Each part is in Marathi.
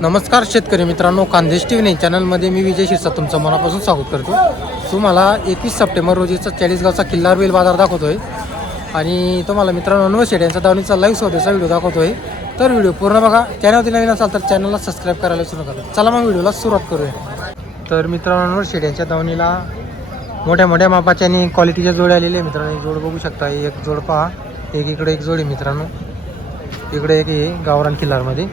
नमस्कार शेतकरी मित्रांनो, खानदेश टीव्ही चॅनलमध्ये मी विजय शिरसाट तुमचं मनापासून स्वागत करतो. तुम्हाला 21 सप्टेंबर रोजीचा 40 गावचा किल्लार बैल बाजार दाखवतोय आणि तुम्हाला मित्रांनो अनवर शेड यांचा दावणीचा लाईव्ह सौद्याचा व्हिडिओ दाखवतोय. तर व्हिडिओ पूर्ण बघा. चॅनलवरती नवीन असाल तर चॅनलला सबस्क्राईब करायला विसरू नका. चला मग व्हिडिओला सुरुवात करूया. तर मित्रांनो अनवर शेड यांच्या दावणीला मोठ्या मोठ्या मापाच्या आणि क्वालिटीच्या जोड्या आलेल्या आहे. मित्रांनो एक जोड बघू शकता, एक जोड पहा, एक इकडे एक जोड आहे मित्रांनो, इकडे एक आहे गावरान किल्लारमध्ये.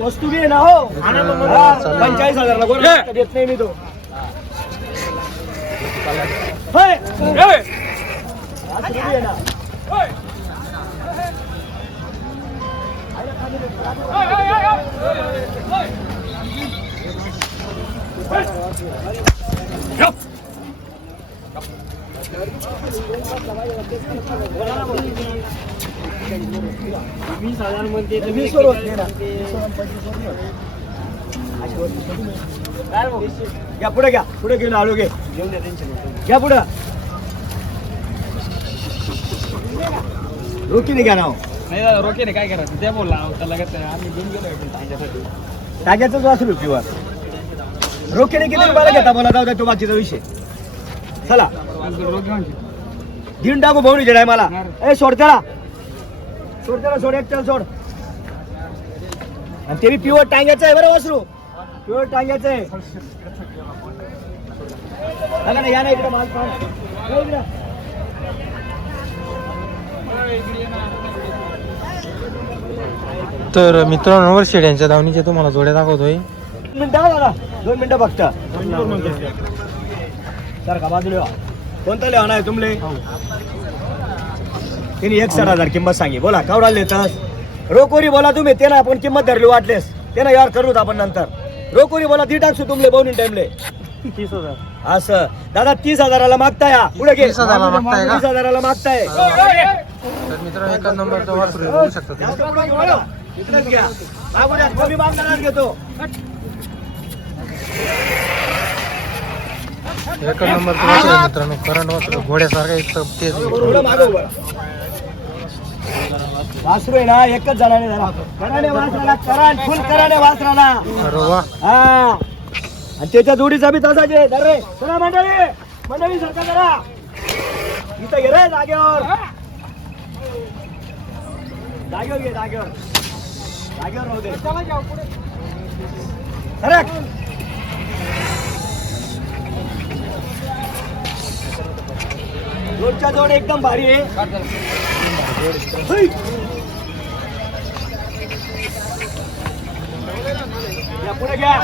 वस्तू घे ना हो, 45,000 देत नाही मी तो. घ्या पुढे, घ्या पुढे, घेऊन आलो, घे घ्या पुढे. रोकीने घ्या नाव. नाही दादा, रोकीने काय करायचं ते बोलला त्याला. आम्ही घेऊन गेलो ताज्याच वासरू किंवा रोकीने किती रुपयाला घेता बोला. जाऊ द्या तो बाकीचा विषय. चला घेऊन टाकू भाऊ जडाय मला. ए सोड त्याला, सोड त्याला, सोड एक, चल सोड. आणि ते बी प्युअर टांग्याचं आहे बरं वासरू, प्युअर टांग्याचं आहे. बघा ना, या ना इकडे माल पाहून. तर मित्रांनो अनवर शेड यांच्या दावणीच्या तुम्हाला जोड्या दाखवतोय. 2 मिनिटं दादा, 2 मिनिटं फक्त. सर का बाजूला कोणता लेवा नाही तुमले. तिने 61,000 किंमत सांगी. बोला कावडा लेतास रोकोरी बोला तुम्ही. ते ना आपण किंमत धरली वाटलेस ते ना यार करूत आपण नंतर. रोकोरी बोला ती टाकसू तुमले बोनी टाइमले 30,000 असं. दादा 30,000ला मागताय. पुढे घे. 30,000ला मागताय का? 30,000ला मागताय. तर मित्रांनो एकच नंबरचा वासरू बघू शकता तुम्ही. इकडेच घ्या. मागून कमी मागणारच घेतो. एकच नंबरचा वासरू आहे मित्रांनो, करंट वासरू घोड्यासारखा एकदम तेज आहे. थोडं मागं उभं राहा. वासरू आहे ना एकच जणाने धरा. कराने वासराला, करान फुल कराने वासराला. अरे वा. हा, आणि त्याच्या जोडीचा बी तसाच आहे. धर रे. चला मंडळी, मंडळी सरका जरा इथं घे रे जागेवर. जागेवर घे, जागेवर, जागेवर राहू दे. सरक. रोजच्या जोड एकदम भारी आहे. या पुढे घ्या.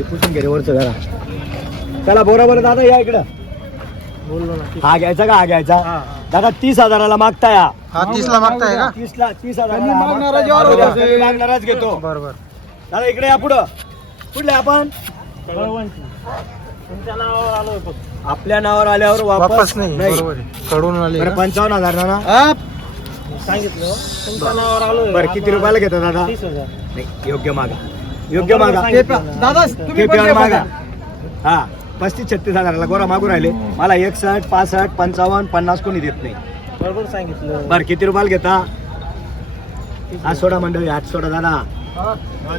पुसून घे रे वरचं जरा. चला बरोबर दादा या इकडं. हा घ्यायचा का? हा घ्यायचा. दादा 30,000ला मागताय. हा 30ला मागताय का? 30,000 मागणारच घेतो. बरोबर. दादा इकडे या पुढं. कुठले आपण तुमच्या नावावर आलो होतो. आपल्या नावावर आल्यावर वापस नाही. बरोबर आहे. कडून आले बरं 55,000 ना सांगितलं तुमच्या नावावर आलो. बरं किती रुपयाला घेतो दादा? 30,000. नाही, योग्य मागा, योग्य मागा. दादा KPR मागा. हा 35-36,000ला गोरा मागू राहिले. मला 61, 65, 55, 50 कोणी देत नाही. बरोबर सांगितलं. बरं किती रुपयाला घेता? हात सोडा मंडळी, हात सोडा दादा.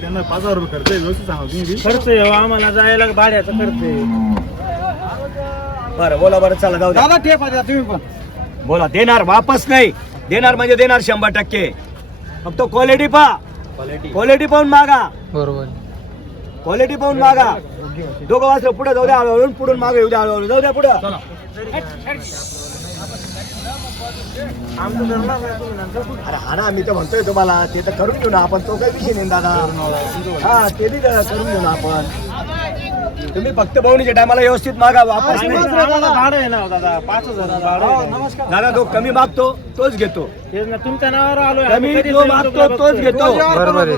त्यांना 5,000 रुपये खर्च आहे. व्यवस्थित सांगा तुम्ही. खर्च आहे आम्हाला जायला भाड्याचा खर्च आहे. बरं बोला. बरं चला जाऊ द्या. दादा ठेप द्या तुम्ही पण. बोला. देणार वापस नाही. देणार म्हणजे देणार 100%. फक्त क्वालिटी पहा, क्वालिटी पाहून मागा, बरोबर. क्वालिटी पाहून मागा. दोघं वाजलं पुढे जाऊ द्या, हळूहळू पुढून मागे येऊ द्या, हळूहळू जाऊ द्या पुढे. अरे हा ना, मी तर म्हणतोय तुम्हाला ते तर करून घेऊ ना आपण. तो काही विषय नाही दादा. हा ते बी करून घेऊ ना आपण. तुम्ही फक्त बहुणीच्या टायमाला व्यवस्थित मागा, वापस नाही. भाडं आहे ना दादा, 5,000 दादा जो कमी मागतो तोच घेतो. तुमच्या नावावर आलोय. कमी जो मागतो तोच घेतो. बरोबर आहे.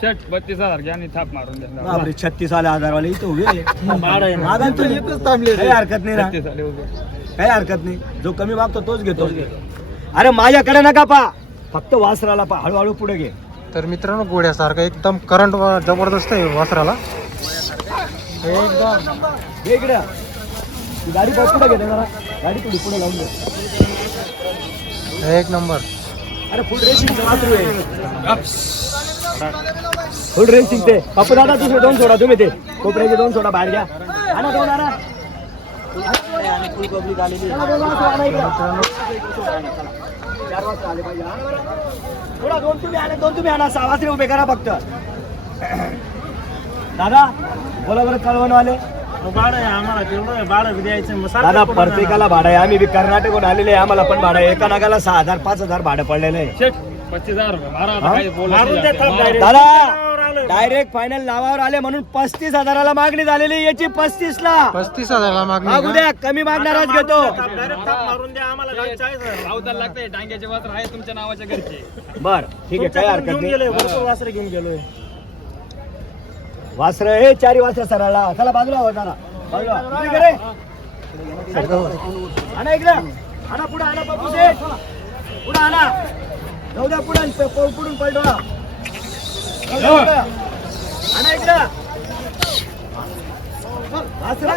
शर्ट 32,000 घ्या आणि थाप मारून द्या. बापरे 36,000 वाले इथं उभे आहे. मागा ना तुम्ही. काही हरकत नाही ना, काही हरकत नाही. जो कमी मागतो तोच घेतो. अरे माझ्याकडे नका पा, फक्त वासराला पा. हळूहळू पुढे घे. तर मित्रांनो घोड्यासारखं एकदम करंट जबरदस्त आहे वासराला. एकदम हे इकडे ती गाडी पुढे घेते जरा, गाडी थोडी पुढे लावून दे. एक नंबर. अरे फुल रेसिंगचं वासरू आहे, फुल रेसिंग. ते पप्पू दादा दुसरे 2 सोडा, तुम्ही ते कोपऱ्याचे 2 सोडा बाहेर घ्या. आणा 2 आणा. फुल पब्लिक आलेली. चला 2 वासरू आणा इकडे. 4 वाजता आले पाहिजे. आणा बरं. थोडा 2 तुम्ही आणा, 2 तुम्ही आणा. 6 वाजता उभे करा फक्त. दादा बोला बरं, कळवणवाले भाडं आहे आम्हाला, तेवढं भाडं बी द्यायचं. मग सारखं दादा कुठं प्रत्येकाला भाडं आहे. आम्ही बी कर्नाटकहून आलेले आहे, आम्हाला पण भाडं आहे. एका नागाला 6,000 5,000 भाडं पडलेलं आहे. शेट, 25,000 रुपये. मारून द्या थाप direct. दादा नावावर आलं. डायरेक्ट फायनल नावावर आले म्हणून 35,000ला मागणी झालेली, याची 35ला 35,000 मागणी मागू का? द्या. कमी मागणारच घेतो. थाप direct थाप मारून द्या आम्हाला. 40,000 लागतंय. डांग्याचे वासर आहे तुमच्या नावाच्या घरचे. बर ठीक आहे, काही हरकत घेऊन नाही. गेलोय, भरपूर वासरे घेऊन गेलोय. वासर हे 4 वासर सराला. चला बाजूला होता बाजूला. इकडे रे. आणा इकडे. आणा पुढे आणा. बापू शेठ पुढे आणा. जाऊ द्या पुढे. पुढून पलटवा. आणा इकडे. वासरा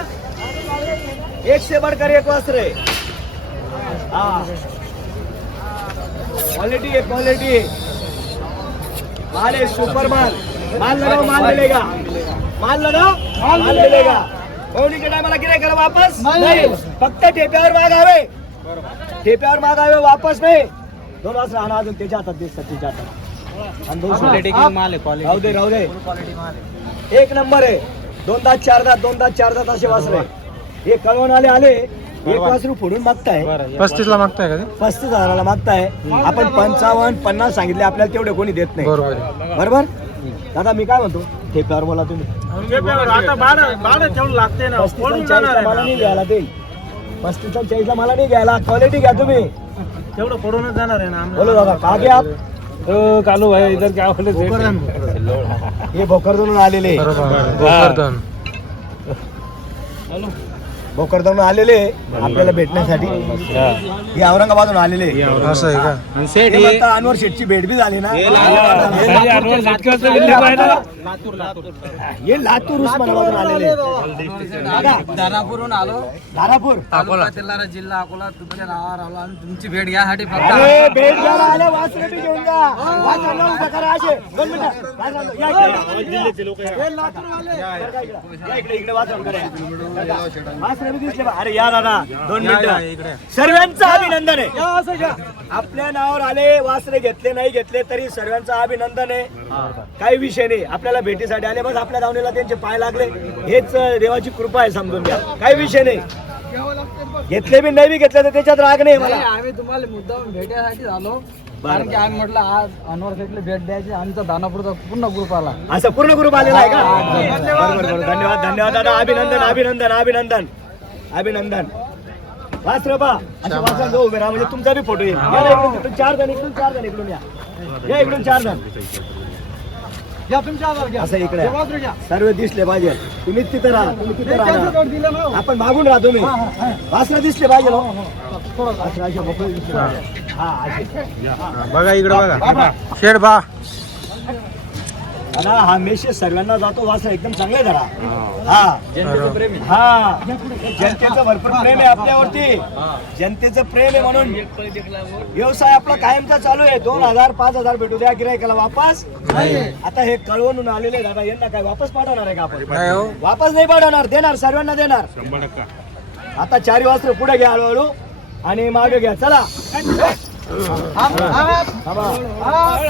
एक से बढ़कर एक वासर है. हाँ क्वालिटी है, क्वालिटी. माल है सुपर माल. माल लगाओ माल मिलेगा. माल लगाओ माल मिलेगा. कोणी के टायमाला गिराय करा वापस नाही. फक्त ठेप्यावर मागावे. ठेप्यावर मागावे, वापस नाही. 2 वासर आणा अजून त्याच्या हातात दिसतात, त्याच्या हातात. आणि 2 राहू दे राहू दे. एक नंबर आहे. 2 दात 4 दात, 2 दात 4 दात असे वासरे. हे कळवण आले एक वासरू फोडून मागताय. 35ला मागताय का ते? 35,000ला मागताय. आपण 55 50 सांगितले, आपल्याला तेवढे कोणी देत नाही. बरोबर आहे. बरोबर दादा. मी काय म्हणतो, ठेप्यावर बोला तुम्ही. ठेप्यावर आता भाडं तेवढं लागते ना. 35 पडून 40 जाणार आहे मला ना. नाही घ्यायला ते. 35 40 मला नाही घ्यायला. क्वालिटी घ्या तुम्ही. तेवढं पडूनच जाणार आहे ना. बोलो दादा का घ्या. कालू भाई इधर क्या बोले हे भोकरदनून आलेले. बरोबर. गोवर्धन. भोकरदनून आलेले आपल्याला भेटण्यासाठी. हे औरंगाबादून आलेले. असं आहे का? हे म्हणता अनवर शेठची भेट बी झाली ना. हे लातूर उस्मानाबादून आलेले. दानापूरहून आलो. धारापूर. अकोला जिल्हा अकोला तुमच्या नावावर आलो आणि तुमची भेट घ्यासाठी फक्त अरे भेट घ्यायला आले. वासरे बी घेऊन जा. वासरांना उभं करा असे. 2 मिनिटं. वासरांना- या इकडे. जिल्ह्याचे लोक हे लातूरवाले. या इकडे वासरांना करा. वासरे बी दिसले बा. अरे या दादा 2 मिनिटं. सर्वांचं अभिनंदन आहे. आपल्या नावावर आले, वासरे घेतले नाही घेतले तरी सर्वांचं अभिनंदन आहे. काही विषय नाही. आपल्याला भेटीसाठी आले, बस आपल्या दावणीला त्यांचे पाय लागले, हेच देवाची कृपा आहे, समजून घ्या. काही विषय नाही. घेतले बी नाही बी घेतले तर त्याच्यात राग नाही मला. आम्ही तुम्हाला मुद्दाम भेटायसाठी आलो. कारण की आम्ही म्हटलं आज अनवर शेठला भेट द्यायची. आमचा दानापूरचा पूर्ण ग्रुप आला. असं पूर्ण ग्रुप आलेला आहे का? बरोबर. धन्यवाद धन्यवाद दादा. अभिनंदन अभिनंदन अभिनंदन अभिनंदन. वासरे बा असं वासरा जो उभे राहा म्हणजे तुमचा बी फोटो येईल. या ना इकडून 4 जण, इकडून 4 जण, इकडून या इकडून 4 जण. असं इकडे या. सर्व दिसले पाहिजे. तुम्ही तिथे राहा, तुम्ही तिथे राहा. आपण मागून राहा तुम्ही. वासरा दिसले पाहिजे. वासरा असे मोकळे दिसले पाहिजे. हा असे. बघा इकडे बघा. शेड बा. दादा हा मेसेज सर्वांना जातो. वासरा एकदम चांगला आहे जरा. हा जनतेचं प्रेम आहे. हा जनतेचं भरपूर प्रेम आहे आपल्यावरती. जनतेचं प्रेम आहे म्हणून व्यवसाय आपला कायमचा चालू आहे. 2,000 5,000 भेटू द्या गिरायकाला वापस. आता हे कळवून आलेले दादा, यांना काय वापस पाठवणार आहे का आपण? नाही हो. वापस नाही पाठवणार, देणार सर्वांना देणार. आता 4 वाजता पुढे घ्या हळूहळू आणि मागे घ्या. चला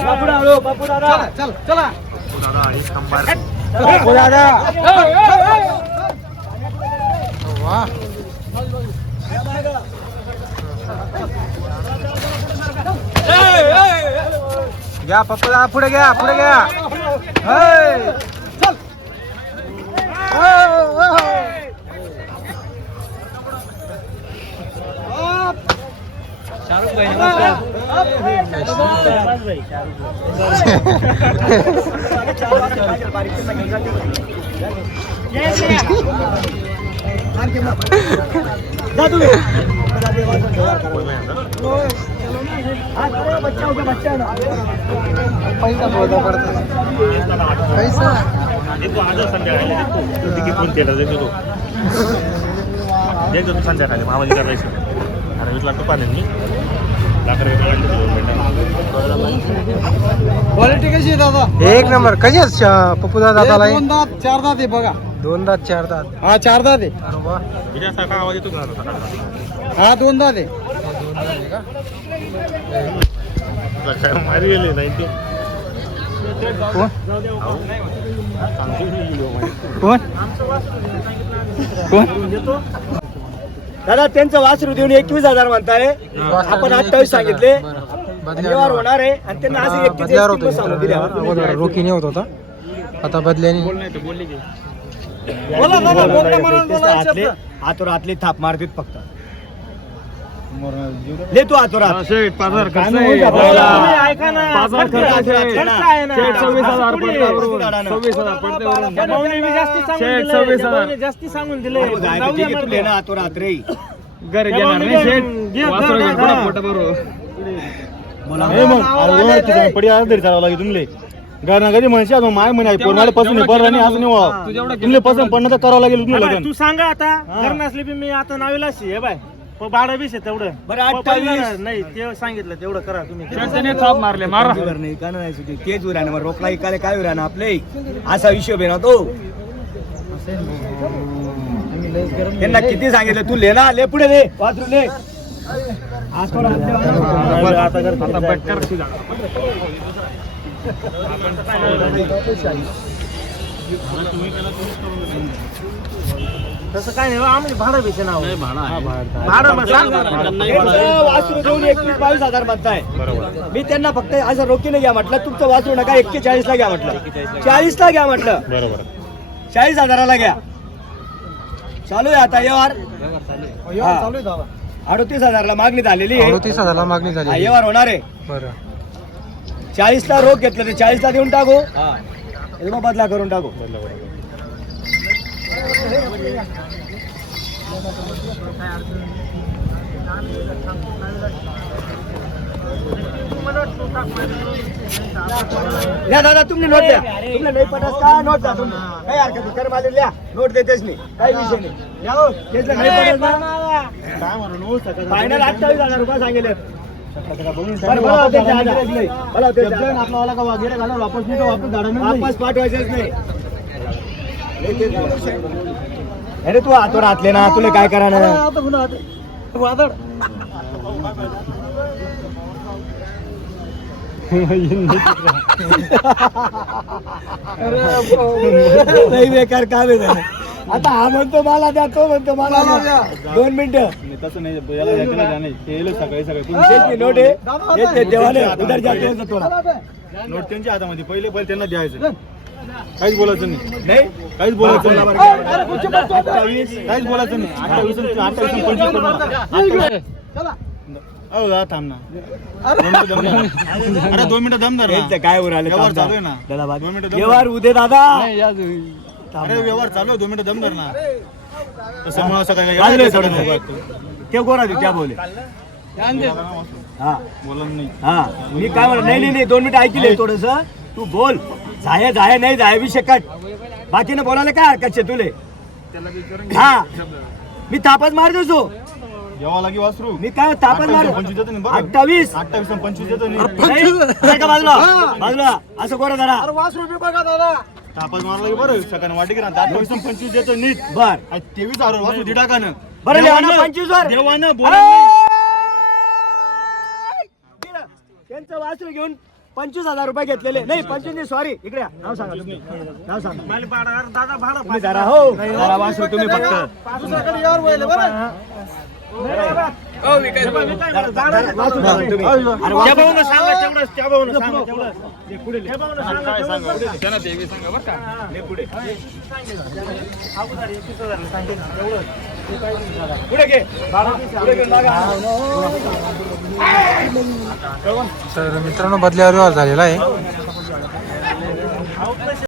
बापू हळू. बापू दादा चला. बापू दादा वा. घ्या पप्पा. पुढे घ्या, पुढे घ्या. शाहरुख भाई जा तुम्ही. बच्चा हो गया, बच्चा है ना. पैसा थोडा पडतो पैसा देतो आज संध्याकाळी देतो तिथे फोन केला देतो तो देतो संध्याकाळी मामाजी करायचं अरे 20 लाख रुपये मी लाख रुपये क्वालिटी कशी आहे दादा एक नंबर कशी आहे पप्पू दादा दादाला 2 दात 4 दात आहे बघा 2 दात 4 दात हा 4 दात आहे अरे वा विजयासारखा आवाज येतो का हा 2 दात आहे लक्षात मारी गेले 90 कोण कोण कोण दादा त्यांचं वासरू देऊन 21,000 म्हणताय आपण 28 सांगितले व्यवहार होणार आहे आणि त्यांना असं 21 सांगून दिले अगोदर रोखीने होत होता आता बदल्याने बोला दादा बोलता मला बोलायचं हातोर हातली थाप मारतील फक्त ले तू हातोर हात शेट 5000 खर्च ऐका ना खर्च आहे ना. 26,000 पडते 26,000 पडते जास्ती सांगून दिले तू ले ना हातोर हात रे घरी घेणार नाही शेट वासरू घेऊन पुढं पोट भरू हे मग अरे तिथे पडी आज तरी चालवा लागेल तुमले गाणं कधी म्हणशी आता माय म्हणे पोरमाडे पसंत नाही बरं आणि आज नाही व्हा तुमले पसंत पडणं तर करावं लागेल तुम्ही लग्न तू सांगा आता घर नसली बी मी आता नावीला हे बाय भाडं बीस आहे तेवढं बरं 28 नाही ते सांगितलं तेवढं करा तुम्ही थाप मारले मारा नाही का नाही सुटी तेच उराणं मग रोखला इकाले काय उराणं आपले असा हिशोब आहे ना तो त्यांना किती सांगितलं तू ले ना ले पुढे ले वाचू ले आता बटकर तसं काय नाही आम्ही भाडं बेचे नाव वासरू घेऊन 21-22,000 म्हणताय मी त्यांना फक्त असं रोखीने घ्या म्हटलं तुमचं वासरू नका 41 ला घ्या म्हटलं 40 ला घ्या म्हटलं बरोबर 40,000 ला घ्या चालू आहे आता व्यवहार चालू आहे दादा 38,000 ला मागणी झालेली आहे 38,000 ला मागणी झाली व्यवहार होणार आहे बरं 40 ला रोख घेतलं ते 40 ला देऊन टाकू मग बदला करून टाकू या दादा तुम्ही नोट द्या तुम्ही नाही पटत का नोट द्या तुम्ही काही हरकत नाही कर माले लिहा नोट देतेच नाही काही विषय नाही या हो तेच नाही पटत ना काय म्हणून फायनल 28,000 रुपये सांगितले वापस पाठवायचेच नाही अरे तू हातवर हातले ना तुला काय करा ना वादळ नाही बेकार काम आहे त्याला. आता हा म्हणतो मला द्या तो म्हणतो मला द्या 2 मिनिटं तसं नाही याला भेटायला नाही ते येईल सकाळी सकाळी शेती नोट आहे येते देवाने उधर जातो थोडा नोट त्यांच्या हातामध्ये पहिले त्यांना द्यायचं काहीच बोलायचं नाही नाही काहीच बोलायचं नाही काहीच बोलायचं नाही 28 हो जा थांब ना 2 मिनिटं अरे 2 मिनिटं दम धर ना. यांचं काय उराले व्यवहार चालू आहे ना त्याला 2 मिनिटं दम व्यवहार उदे दादा अरे व्यवहार चालू आहे 2 मिनिटं दम धर ना तसं मग सकाळी वाजले थोडं ते गोरा दे त्या बोले हा बोला नाही हा मी काय म्हणत नाही 2 मिनिटं ऐकले थोडस तू बोल जाय नाही जाय विषय कट बाकीनं बोलायला काय हरकत आहे तुले हा मी तापच मार देतो जेव्हा लागी वासरू मी काय तापच मार 25 देतो नाही बरं 28 28 आणि 25 देतो नाही नाही का बाजूला असं कोणा जरा वासरू बी बघा दादा तापच मारला की बरं सकाळी वाटी करा 28 आणि 25 देतो नीट बर 23,000 वासरू दिडा का ना बरं लेवाना 25 वर देवानं बोला त्यांचं वासरू घेऊन 25,000 रुपये घेतलेले नाही 25 सॉरी इकडे या. नाव सांगा तुम्ही नाव सांगा मला भाडं दादा भाडं तुम्ही जरा हो जरा वासरू तुम्ही फक्त दुसऱ्याकडे यावर व्हायला बरं वासरू जरा तुम्ही. अरे त्या वासरू- भाऊनं सांगा तेवढंच त्या भाऊनं सांगा तेवढंच त्या भाऊनं सांगा तेवढंच अगोदर 21,000 सांगितलं तेवढंच पुढे घे पुढे घेऊन मागा. तर मित्रांनो बदल्यावर व्यवहार झालेला आहे